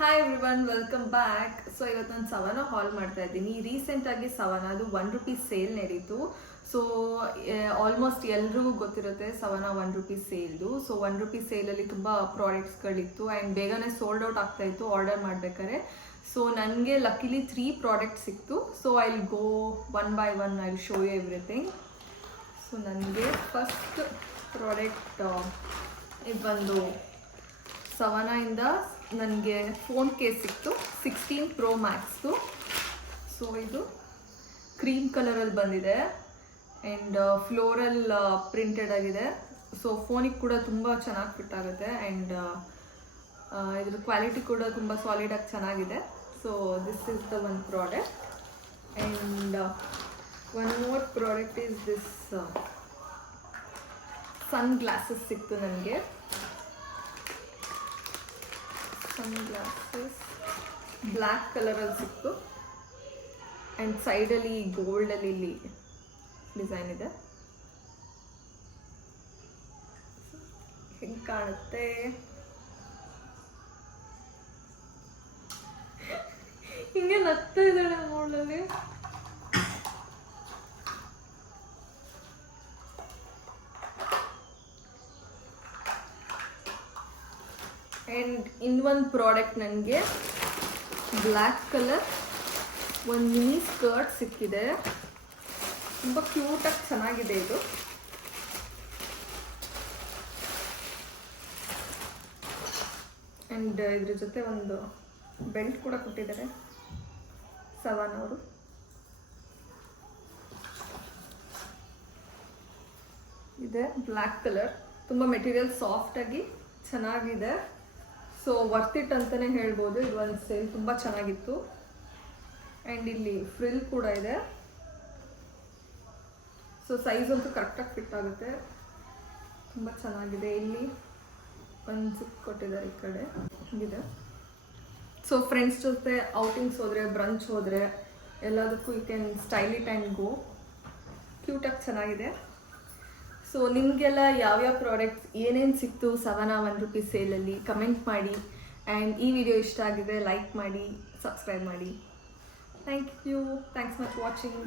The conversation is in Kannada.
Hi everyone, welcome back. So ಇವತ್ತು ನಾನು ಸವನ ಹಾಲ್ ಮಾಡ್ತಾ ಇದ್ದೀನಿ. ರೀಸೆಂಟಾಗಿ ಸವನ ಅದು ₹1 ಸೇಲ್ ನಡೀತು. ಸೊ ಆಲ್ಮೋಸ್ಟ್ ಎಲ್ರಿಗೂ ಗೊತ್ತಿರುತ್ತೆ ಸವನ ₹1 ಸೇಲ್ದು. ಸೊ ₹1 ಸೇಲಲ್ಲಿ ತುಂಬ ಪ್ರಾಡಕ್ಟ್ಸ್ಗಳಿತ್ತು ಆ್ಯಂಡ್ ಬೇಗನೆ ಸೋಲ್ಡ್ ಔಟ್ ಆಗ್ತಾ ಇತ್ತು ಆರ್ಡರ್ ಮಾಡ್ಬೇಕಾದ್ರೆ. ಸೊ ನನಗೆ ಲಕ್ಕಿಲಿ 3 ಪ್ರಾಡಕ್ಟ್ ಸಿಕ್ತು. So I will go one by one, I will show you everything. So ನನಗೆ ಫಸ್ಟ್ ಪ್ರಾಡಕ್ಟ್ ಇದು ಬಂದು ಸವನಾಯಿಂದ ನನಗೆ ಫೋನ್ ಕೇಸ್ ಸಿಕ್ತು, 16 Pro Maxದು. ಸೊ ಇದು ಕ್ರೀಮ್ ಕಲರಲ್ಲಿ ಬಂದಿದೆ ಆ್ಯಂಡ್ ಫ್ಲೋರಲ್ ಪ್ರಿಂಟೆಡ್ ಆಗಿದೆ. ಸೊ ಫೋನಿಗೆ ಕೂಡ ತುಂಬ ಚೆನ್ನಾಗಿ ಫಿಟ್ ಆಗುತ್ತೆ ಆ್ಯಂಡ್ ಇದ್ರ ಕ್ವಾಲಿಟಿ ಕೂಡ ತುಂಬ ಸಾಲಿಡಾಗಿ ಚೆನ್ನಾಗಿದೆ. So this is the one product and one more product is this sunglasses ಸಿಕ್ತು ನನಗೆ. ಸನ್ ಗ್ಲಾಸಸ್ ಬ್ಲ್ಯಾಕ್ ಕಲರಲ್ಲಿ ಸಿಕ್ತು ಆ್ಯಂಡ್ ಸೈಡಲ್ಲಿ ಗೋಲ್ಡಲ್ಲಿ ಇಲ್ಲಿ ಡಿಸೈನ್ ಇದೆ. ಹೆಂಗೆ ಕಾಣುತ್ತೆ, ಹಿಂಗೆ ನಗ್ತಾ ಇದ್ದಾಳೆ ಮೋಳಲ್ಲಿ. ಆ್ಯಂಡ್ ಇನ್ನೊಂದು ಪ್ರಾಡಕ್ಟ್ ನನಗೆ ಬ್ಲ್ಯಾಕ್ ಕಲರ್ ಒಂದು ಮಿನಿ ಸ್ಕರ್ಟ್ ಸಿಕ್ಕಿದೆ. ತುಂಬ ಕ್ಯೂಟಾಗಿ ಚೆನ್ನಾಗಿದೆ ಇದು. ಆ್ಯಂಡ್ ಇದ್ರ ಜೊತೆ ಒಂದು ಬೆಲ್ಟ್ ಕೂಡ ಕೊಟ್ಟಿದ್ದಾರೆ ಸವನ್ ಅವರು. ಇದೆ ಬ್ಲ್ಯಾಕ್ ಕಲರ್, ತುಂಬ ಮೆಟೀರಿಯಲ್ ಸಾಫ್ಟಾಗಿ ಚೆನ್ನಾಗಿದೆ. ಸೊ ವರ್ತ್ ಇಟ್ ಅಂತಲೇ ಹೇಳ್ಬೋದು. ಇದು ಒಂದು ಸೇಲ್ ತುಂಬ ಚೆನ್ನಾಗಿತ್ತು ಆ್ಯಂಡ್ ಇಲ್ಲಿ ಫ್ರಿಲ್ ಕೂಡ ಇದೆ. ಸೊ ಸೈಜ್ ಅಂತೂ ಕರೆಕ್ಟಾಗಿ ಫಿಟ್ ಆಗುತ್ತೆ, ತುಂಬ ಚೆನ್ನಾಗಿದೆ. ಇಲ್ಲಿ ಒಂದು ಜಿಪ್ ಕೊಟ್ಟಿದ್ದಾರೆ ಈ ಕಡೆ ಇದೆ. ಸೊ ಫ್ರೆಂಡ್ಸ್ ಜೊತೆ ಔಟಿಂಗ್ಸ್ ಹೋದರೆ, ಬ್ರಂಚ್ ಹೋದರೆ ಎಲ್ಲದಕ್ಕೂ you can style it and go. ಕ್ಯೂಟಾಗಿ ಚೆನ್ನಾಗಿದೆ. ಸೊ ನಿಮಗೆಲ್ಲ ಯಾವ್ಯಾವ ಪ್ರಾಡಕ್ಟ್ಸ್ ಏನೇನು ಸಿಕ್ತು ಸವನ ₹1 ಸೇಲಲ್ಲಿ ಕಮೆಂಟ್ ಮಾಡಿ. ಆ್ಯಂಡ್ ಈ ವಿಡಿಯೋ ಇಷ್ಟ ಆಗಿದ್ರೆ ಲೈಕ್ ಮಾಡಿ, ಸಬ್ಸ್ಕ್ರೈಬ್ ಮಾಡಿ. Thank you, thanks much watching.